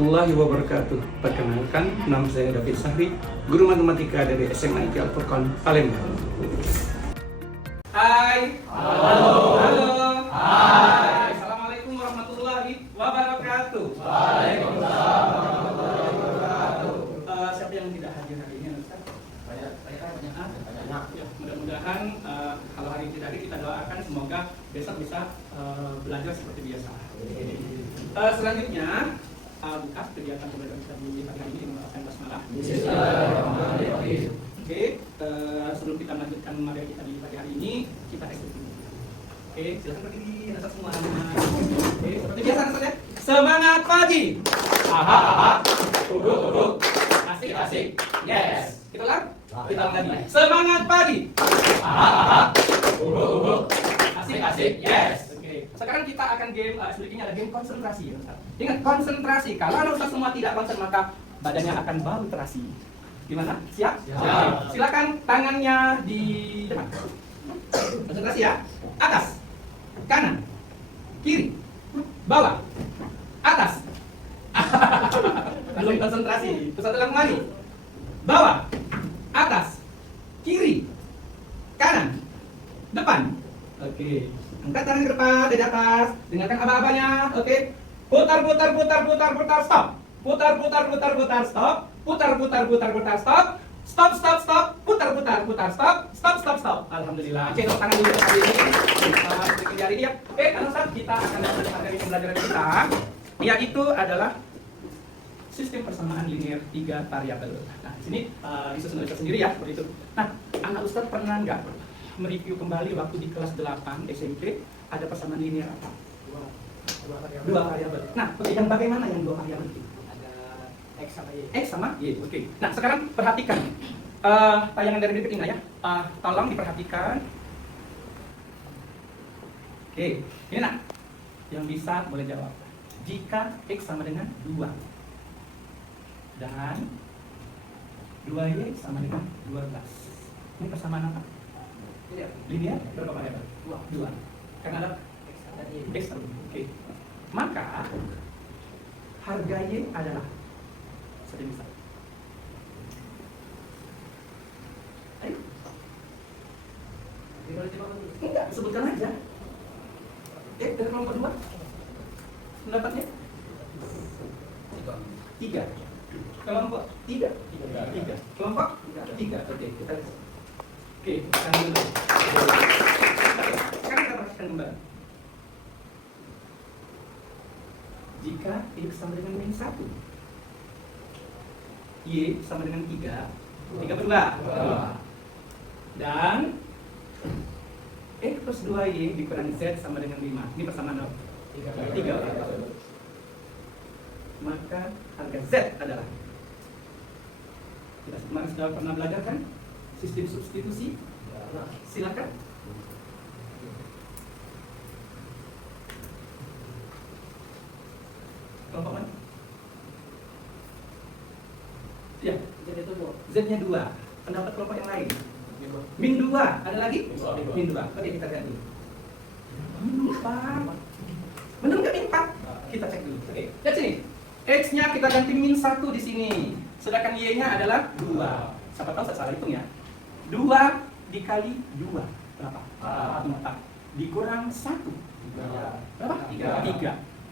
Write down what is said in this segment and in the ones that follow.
warahmatullahi wabarakatuh. Perkenalkan, nama saya David Sahri, guru matematika dari SMA ITI Al-Furqan, Palembang. Hai. Halo. Halo. Hai. Assalamualaikum warahmatullahi wabarakatuh. Waalaikumsalam warahmatullahi wabarakatuh. Siapa yang tidak hadir hari ini, Ustaz? Banyak. Ya, mudah-mudahan kalau hari ini tidak hadir, kita doakan semoga besok bisa belajar seperti biasa. Selanjutnya buka kegiatan pembelajaran kita di pagi hari ini dengan menggunakan basmalah. Oke, sebelum kita melanjutkan materi kita di pagi hari ini, kita tes dulu. Oke, silakan berdiri anak semua. Oke, seperti biasa saja. Semangat pagi. Duduk. Asik. Yes. Kita ulang. Kita ulang lagi. Semangat pagi. Duduk. Asik. Yes. Sekarang kita akan game, selanjutnya ada game konsentrasi ya Ustaz. Ingat, konsentrasi. Kalau anak Ustaz semua tidak konsen, maka badannya akan baru terasi. Gimana? Siap? Silakan tangannya di depan. Konsentrasi ya. Atas, kanan, kiri, bawah, atas. Belum konsentrasi. Terus satu lagi. Bawah, atas, kiri, kanan, depan. Oke. Angkat tangan ke depan, dari atas. Dengarkan aba-abanya. Oke. Putar, stop. Putar, stop. Putar, stop. Stop. Putar, stop. Alhamdulillah. Cek tangan dulu hari ini. Kita hari ini ya. Oke, Ustaz, kita akan lanjutkan materi pembelajaran kita, yaitu adalah sistem persamaan linear 3 variabel. Nah, di sini disusun oleh Ustaz sendiri ya, seperti itu. Nah, anak Ustaz pernah nggak mereview kembali waktu di kelas 8 SMP ada persamaan linear apa? Dua variabel. Nah, yang bagaimana yang dua variabel itu? Ada X sama Y. X sama Y. Oke. Nah, sekarang perhatikan tayangan dari berikut ini ya. Tolong diperhatikan. Oke, ini nak. Yang bisa boleh jawab. Jika X sama dengan 2 dan 2Y sama dengan 12. Ini persamaan apa? Linear berapa variabel? 2. Karena ada X dan Y. Oke. Maka harga Y adalah semisal. Ayo. Enggak, sebutkan aja. Dari kelompok 2. Pendapatnya? 3. Kelompok 3. Kelompok 3. Oke, kita lihat. Oke, sekarang dulu. Sekarang kita perhatikan kembali. Jika X sama dengan min 1, Y sama dengan 3 berdua. Dan X plus 2Y dikurangi Z sama dengan 5. Ini persamaan apa? 3. Maka harga Z adalah, kita sudah pernah belajar kan? Sistem substitusi. Silakan. Kelompok mana? Ya, Z-nya 2. Pendapat kelompok yang lain? Min 2. Ada lagi? Min 2. Oke, kita lihat dulu. Min 4. Benar nggak min 4? Kita cek dulu. Oke, lihat sini. X-nya kita ganti min 1 di sini. Sedangkan Y-nya adalah 2. Siapa tahu saya salah hitung ya. 2 dikali 2 berapa? 4. Dikurang 1 berapa?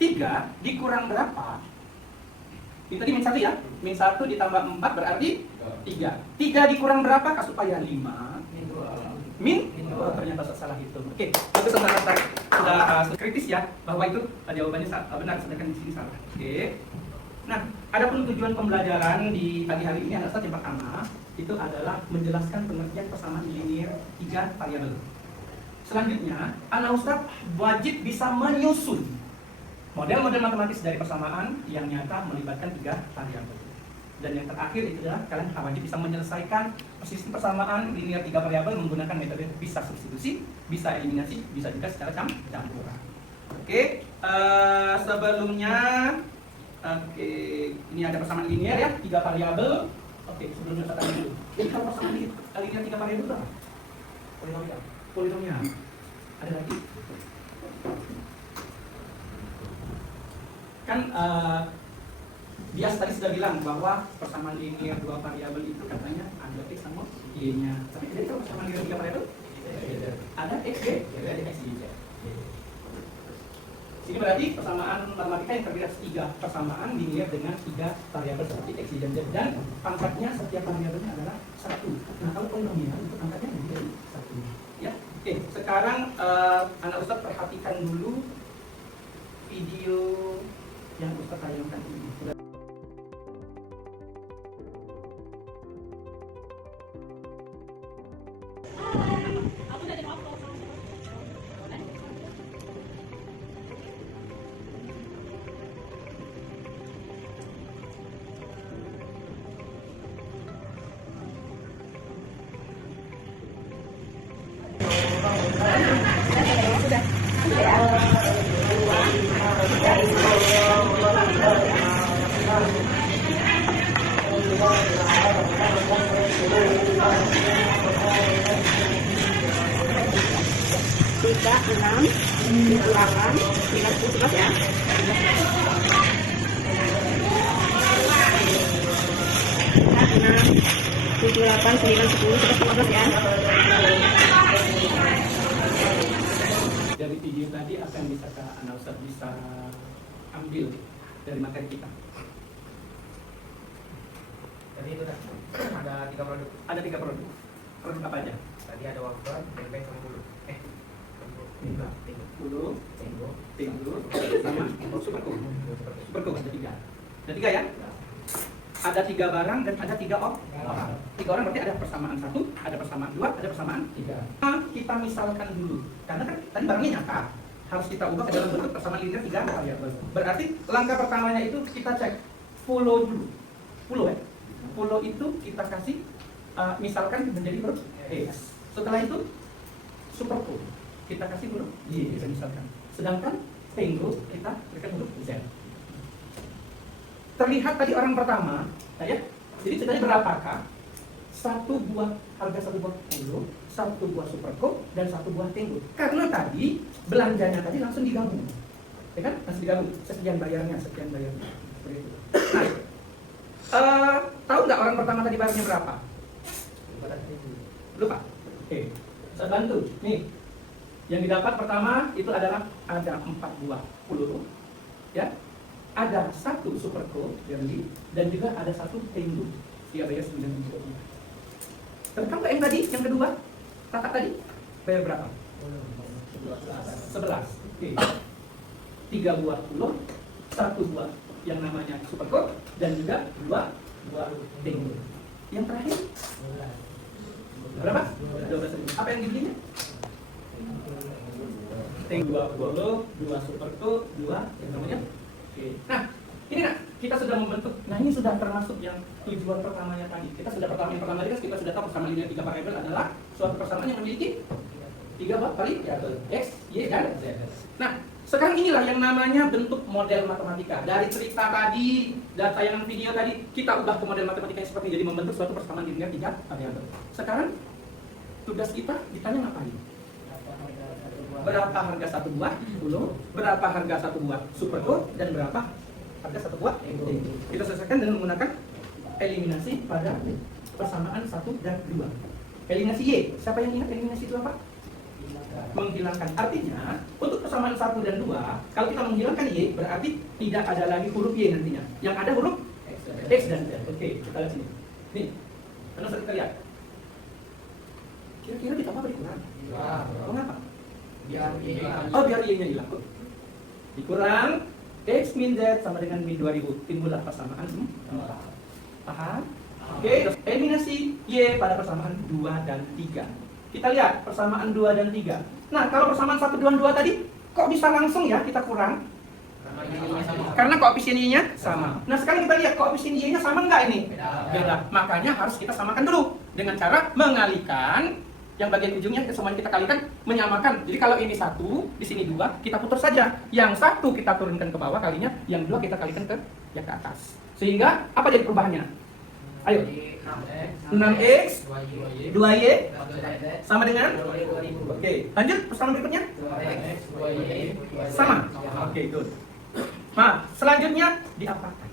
3 dikurang berapa? Ini tadi min 1 ya. Min 1 ditambah 4 berarti 3. 3 dikurang berapa? Supaya 5. Min 2. Ternyata salah hitung. Oke, bagus teman-teman. Sudah kritis ya bahwa itu jawabannya benar, sedangkan di sini salah. Oke. Nah, adapun tujuan pembelajaran di pagi hari ini adalah yang pertama itu adalah menjelaskan pengertian persamaan linear 3 variabel. Selanjutnya, anak Ustaz wajib bisa menyusun model-model matematis dari persamaan yang nyata melibatkan 3 variabel. Dan yang terakhir itu adalah kalian wajib bisa menyelesaikan sistem persamaan linear 3 variabel menggunakan metode bisa substitusi, bisa eliminasi, bisa juga secara campuran. Oke, sebelumnya ini ada persamaan linear ya, 3 variabel. Oke, sebelumnya saya tanya dulu. Jadi kalau persamaan linear 3 variabel berapa? Polinomial. Ada lagi? Kan Bias tadi sudah bilang bahwa persamaan linear dua variabel itu katanya ada x sama y-nya. Tapi jadi kalau persamaan linear tiga variabel ada x, y, ada x, y. Ini berarti persamaan matematika yang terdiri atas tiga persamaan linear dengan tiga variabel seperti x, y, dan z, dan pangkatnya setiap variabelnya adalah satu. Nah kalau polinomial itu pangkatnya menjadi satu. Ya, oke. Sekarang anak Ustadz perhatikan dulu video yang Ustadz tayangkan ini. Tiga, enam, delapan, 11 ya. Enam, 7, 8, 9, 10, 11 ya. Dari video tadi akan bisa anak Ustadz bisa ambil dari materi kita. Tadi itu ada 3 produk. Ada 3 produk. Produk apa aja? Tadi ada wafer, tempe sama bulu. Bulu, tenggo, sama superku. Superku ada 3. Ada 3 ya? Ada 3 barang dan ada 3 orang. 3 orang berarti ada persamaan 1, ada persamaan 2, ada persamaan 3. Nah, kita misalkan dulu. Karena kan tadi barangnya nyata. Harus kita ubah ke dalam bentuk persamaan linear 3 variabel. Berarti langkah pertamanya itu kita cek pulo dulu. Pulo ya. Pulo itu kita kasih misalkan menjadi huruf X. Setelah itu superku kita kasih huruf Y bisa misalkan. Sedangkan tenggo kita berikan huruf Z. Terlihat tadi orang pertama, ya. Jadi ceritanya berapakah? 1 buah harga 1 buah pulo, 1 buah superco dan 1 buah tenggo. Karena tadi belanjanya tadi langsung digabung, ya kan? Langsung digabung. Sekian bayarnya. Seperti itu. Nah, tahu nggak orang pertama tadi bayarnya berapa? Lupa. Oke, saya bantu. Nih, yang didapat pertama itu adalah ada 4 buah pulo, ya. Ada 1 superco dan juga ada 1 tenggo. Dia bayar 9 juta. Terekam nggak yang tadi? Yang kedua, kakak tadi bayar berapa? 11. Oke. 3 buah pulo, 1 buah yang namanya superco dan juga 2 buah tenggo. Yang terakhir berapa? 12.000. Apa yang dibelinya? Tenggo 2 pulo, 2 superco, 2 yang namanya. Oke. Nah, ini nak kita sudah membentuk. Nah, ini sudah termasuk yang tujuan pertamanya tadi. Kita sudah yang pertama tadi kita sudah tahu persamaan linear 3 variabel adalah suatu persamaan yang memiliki 3 variabel X, Y, dan Z. Nah, sekarang inilah yang namanya bentuk model matematika. Dari cerita tadi, dan tayangan video tadi, kita ubah ke model matematika yang seperti jadi membentuk suatu persamaan linear 3 variabel. Sekarang tugas kita ditanya ngapain? Berapa harga 1 buah pulo, berapa harga 1 buah superco, dan berapa harga 1 buah tenggo. Kita selesaikan dengan menggunakan eliminasi pada persamaan 1 dan 2. Eliminasi Y, siapa yang ingat eliminasi itu apa? Menghilangkan. Artinya, untuk persamaan 1 dan 2, kalau kita menghilangkan Y, berarti tidak ada lagi huruf Y nantinya. Yang ada huruf X dan Z. Oke, kita lihat sini. Nih, karena kita lihat. Kira-kira kita apa dikurang? Mengapa? Biar Y-nya hilang. Dikurang X min Z sama dengan min 2000. Timbullah persamaan 4. Paham? Oke, eliminasi Y pada persamaan 2 dan 3. Kita lihat persamaan 2 dan 3. Nah, kalau persamaan 1 dan 2 tadi, kok bisa langsung ya kita kurang? Karena koefisien Y-nya sama. Nah, sekarang kita lihat koefisien Y-nya sama nggak ini? Beda. Makanya harus kita samakan dulu dengan cara mengalihkan yang bagian ujungnya semuanya kita kalikan, menyamakan. Jadi kalau ini 1, di sini 2, kita putar saja. Yang 1 kita turunkan ke bawah kalinya, yang 2 kita kalikan ke atas. Sehingga apa jadi perubahannya? Ayo. 6X 2Y sama dengan? Oke, lanjut persamaan berikutnya. Sama. Oke, good. Nah, selanjutnya diapakan?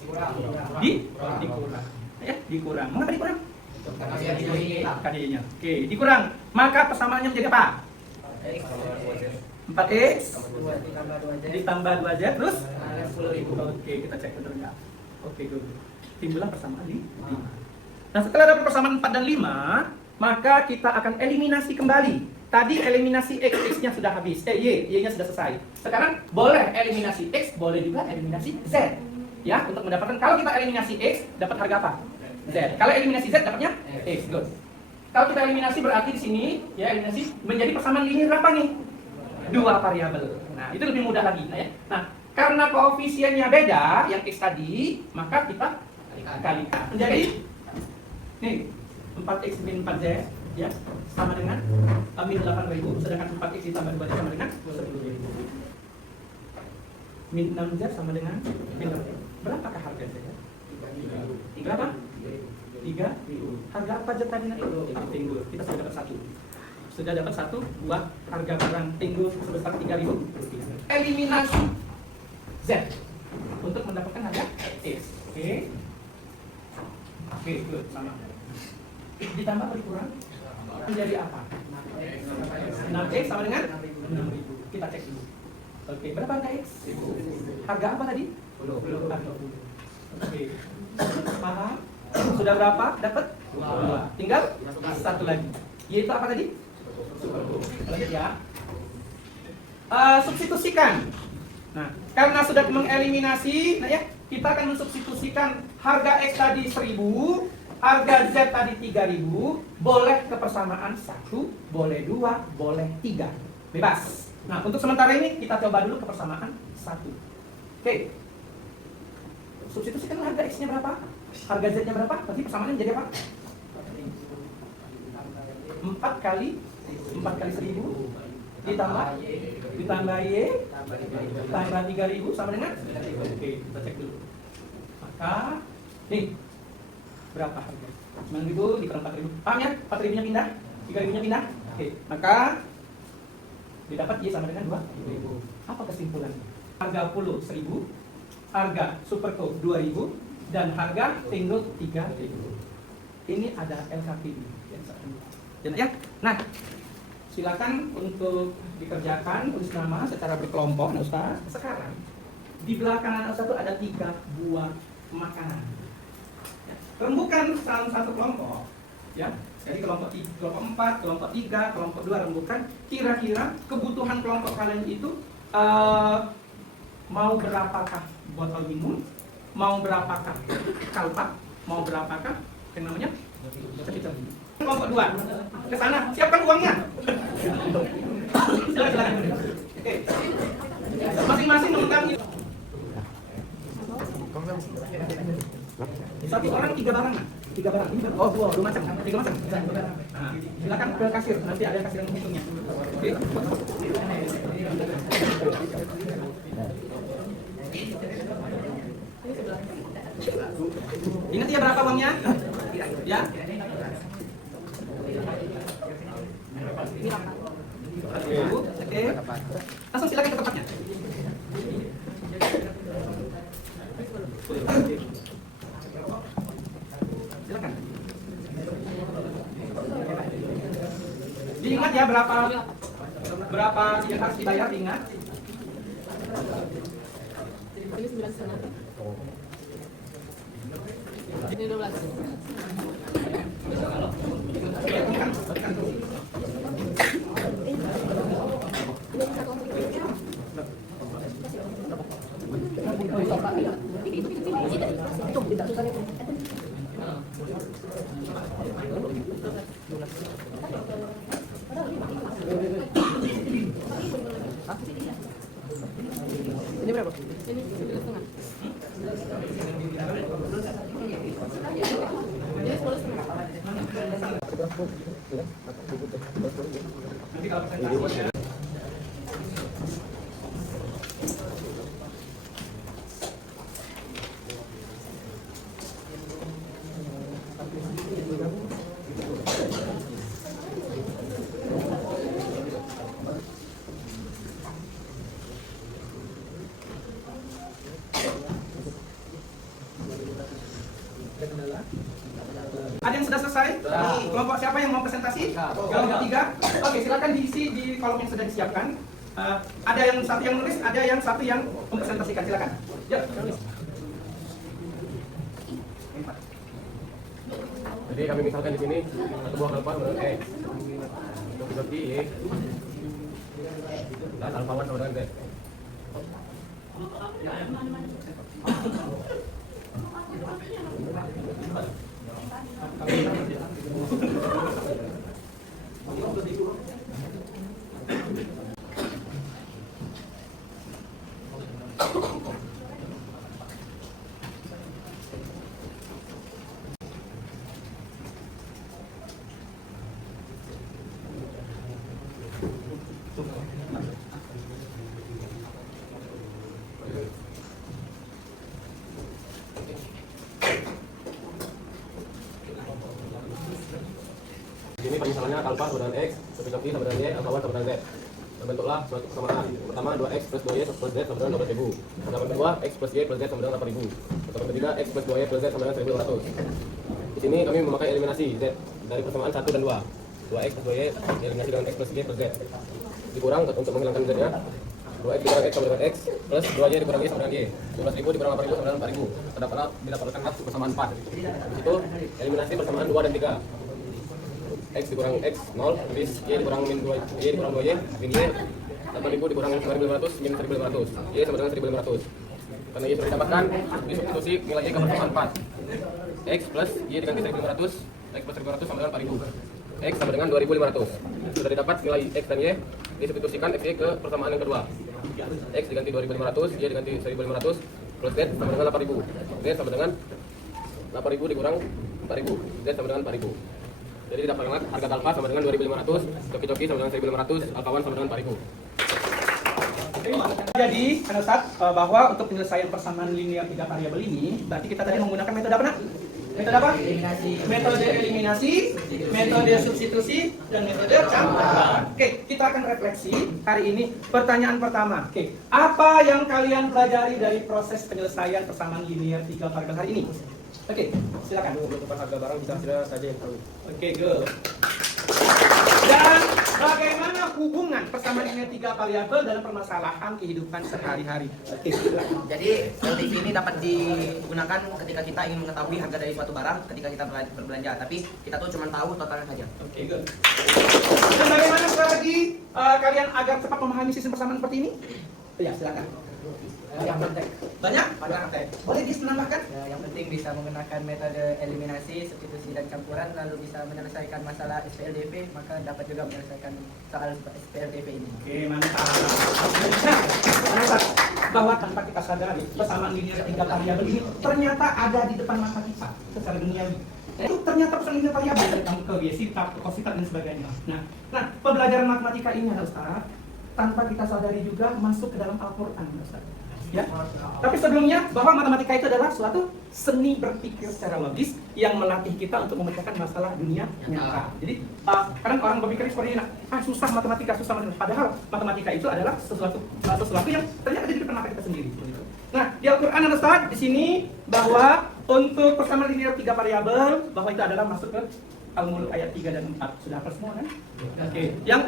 Dikurang. Ya, dikurang. Mengapa dikurang? Karena dia ini KD-nya. Oke, dikurang. Maka persamaannya menjadi apa? 4x ditambah 2z terus 10.000. Oke, kita cek betul nggak? Oke, good. Timbullah persamaan di 5. Nah, setelah dapat persamaan 4 dan 5, maka kita akan eliminasi kembali. Tadi eliminasi x-nya sudah habis. Y-nya sudah selesai. Sekarang boleh eliminasi x, boleh juga eliminasi z. Ya, untuk mendapatkan, kalau kita eliminasi x, dapat harga apa? Z. Kalau eliminasi z, dapatnya x. Good. Kalau kita eliminasi berarti di sini, ya eliminasi menjadi persamaan linear berapa nih? 2 variabel. Nah, itu lebih mudah lagi. Nah, ya. Nah, karena koefisiennya beda, yang x tadi, maka kita kalikan. Menjadi nih 4x min 4z, ya sama dengan min 8.000, sedangkan 4x ditambah 2z sama dengan 10.000. Min 6z sama dengan min 8. Berapakah harga z? Berapa? 3. Harga apa z tadi? Tinggul. Kita sudah dapat 1. Sudah dapat 1 buah harga barang tinggul sebesar 3.000 rupiah. Eliminasi z untuk mendapatkan harga x. Oke, good, sama. Ditambah atau dikurang? Menjadi apa? 6x sama dengan 6.000. Kita cek dulu. Oke, berapa harga x? Harga apa tadi? 20. Oke. Paham? Sudah berapa? Dapat 2. Tinggal 1 lagi. Yaitu apa tadi? Lanjut ya. Substitusikan. Nah, karena sudah mengeliminasi, nah ya, kita akan mensubstitusikan harga x tadi 1.000, harga z tadi 3.000, boleh kepersamaan 1, boleh 2, boleh 3. Bebas. Nah, untuk sementara ini kita coba dulu kepersamaan 1. Oke. Substitusikan harga x-nya berapa? Harga z-nya berapa? Berarti persamaannya jadi apa? 4 kali 1.000 ditambah y tambah 3.000 sama dengan. Oke, kita cek dulu. Maka nih berapa harga? 9.000 dikurang 4.000. Paham ya? 4.000-nya pindah, 3.000-nya pindah. Oke, maka didapat y sama dengan 2.000. Apa kesimpulannya? Harga puluh 1.000, harga superco 2.000, dan harga tinggul 3.000. Ini ada LKPI. Ya. Nah, silakan untuk dikerjakan, tulis nama secara berkelompok, nah Ustaz. Sekarang di belakang Ustaz itu ada 3 buah makanan. Rembukan salah satu kelompok, ya. Jadi kelompok 4, kelompok 3, kelompok 2 rembukan. Kira-kira kebutuhan kelompok kalian itu mau berapakah botol minum, mau berapakah kalpak, mau berapakah yang namanya cepi-cepi. Kelompok 2 ke sana, siapkan uangnya. Silakan. Oke. Masing-masing memegang satu orang 3 barang. 3 barang. Oh, 2 macam. 3 macam. Nah, silakan ke kasir, nanti ada kasir yang menghitungnya. Oke. Ingat ya berapa uangnya? Ya. Oke. Langsung silakan ke tempatnya. Silakan. Diingat ya berapa yang harus dibayar, diingat. Ini 9,5. Ini 12. Ini berapa? Ini 9,5. Ini 10,5. Kelompok siapa yang mau presentasi? Kelompok 3. Oke, silakan diisi di kolom yang sudah disiapkan. Ada yang satu yang nulis, ada yang satu yang mempresentasikan. Silakan. Ya, tulis. Jadi kami misalkan di sini satu buah kalpa sama dengan X, topi Y, dan alfa 1 sama dengan Z. Ini permisalannya alfa sama dengan X, topi sama dengan Y, alfa 1 sama dengan Z. Terbentuklah suatu persamaan. Pertama 2X plus 2Y plus Z sama dengan 12.000. Persamaan kedua X plus Y plus Z sama dengan 8.000. Persamaan ketiga X plus 2Y plus Z sama dengan 1.500. Di sini kami memakai eliminasi Z dari persamaan 1 dan 2. 2X plus 2Y eliminasi dengan X plus Y plus Z. Dikurang untuk menghilangkan Z-nya. 2X dikurang X sama dengan X plus 2Y dikurang Y sama dengan Y. 12.000 dikurang 8.000 sama dengan 4.000. Terdapatlah didapatkan persamaan 4. Di situ eliminasi persamaan 2 dan 3. X dikurang X 0, habis Y dikurang min 2, Y dikurang 2Y, min Y 8.000 dikurang 9.500, min 1.500, Y sama dengan 1.500. Karena Y sudah didapatkan, disubstitusi nilai Y ke persamaan 4. X plus Y diganti 1.500, X plus 1.500 sama dengan 4.000. X sama dengan 2.500. Sudah didapat nilai X dan Y, disubstitusikan X Y ke persamaan yang kedua. X diganti 2.500, Y diganti 1.500, plus Z sama dengan 8.000. Z sama dengan 8.000 dikurang 4.000, Z sama dengan 4.000. Jadi didapatkan harga alfa sama dengan 2.500, coki-coki sama dengan 1.500, alfa 1 sama dengan 4.000. Jadi, pada saat bahwa untuk penyelesaian persamaan linear 3 variabel ini, berarti kita tadi menggunakan metode apa nak? Metode apa? Eliminasi. Metode eliminasi, metode substitusi, dan metode campuran. Oke, kita akan refleksi hari ini. Pertanyaan pertama, oke, apa yang kalian pelajari dari proses penyelesaian persamaan linear 3 variabel hari ini? Oke, silakan. Menentukan harga barang bisa tidak saja yang tahu. Oke, good. Dan bagaimana hubungan persamaan linear 3 variabel dalam permasalahan kehidupan sehari-hari? Oke, silakan. Jadi LTV ini dapat digunakan ketika kita ingin mengetahui harga dari suatu barang ketika kita berbelanja, tapi kita tuh cuma tahu totalnya saja. Oke, good. Dan bagaimana strategi kalian agar cepat memahami sistem persamaan seperti ini? Ya, silakan. Yang penting Banyak? Praktek. Boleh menambahkan? yang penting bisa menggunakan metode eliminasi, substitusi dan campuran, lalu bisa menyelesaikan masalah SPLDP, maka dapat juga menyelesaikan soal SPLDP ini. Oke, mantap. Mantap. Bahwa tanpa kita sadari persamaan linear 3 variabel ini ternyata ada di depan mata kita secara duniawi. Itu ternyata persamaan linear variabel dari kamu ke biasita, ke kositat dan sebagainya. Nah, pembelajaran matematika ini adalah Ustaz, tanpa kita sadari juga masuk ke dalam Al-Quran, Ustaz. Ya. Tapi sebelumnya bahwa matematika itu adalah suatu seni berpikir secara logis yang melatih kita untuk memecahkan masalah dunia nyata. Jadi kadang orang berpikir seperti ini, susah matematika. Padahal matematika itu adalah sesuatu yang ternyata ada di depan mata kita sendiri. Nah, di Al-Quran ada Ustaz di sini bahwa untuk persamaan linear 3 variabel bahwa itu adalah masuk ke Al-Mulk ayat 3 dan 4. Sudah hafal semua kan? Oke. Yang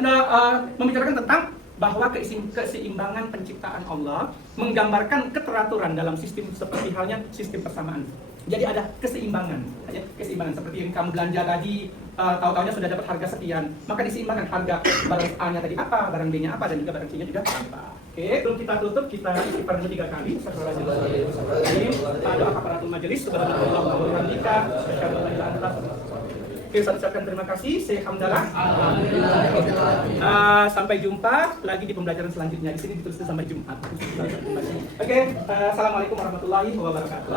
membicarakan tentang bahwa keseimbangan penciptaan Allah menggambarkan keteraturan dalam sistem seperti halnya sistem persamaan. Jadi ada keseimbangan, ya, keseimbangan seperti yang kamu belanja tadi, tahu-tahunya sudah dapat harga sekian, maka diseimbangkan harga barang A-nya tadi apa, barang B-nya apa, dan juga barang C-nya juga apa. Oke, belum kita tutup, kita istighfar dulu 3 kali. Doa kafaratul majelis, subhanallah wa bihamdika, asyhadu an la ilaha illa anta. Oke, saya ucapkan terima kasih. Saya hamdalah. Sampai jumpa lagi di pembelajaran selanjutnya. Di sini ditulis sampai Jumat. Oke, assalamualaikum warahmatullahi wabarakatuh.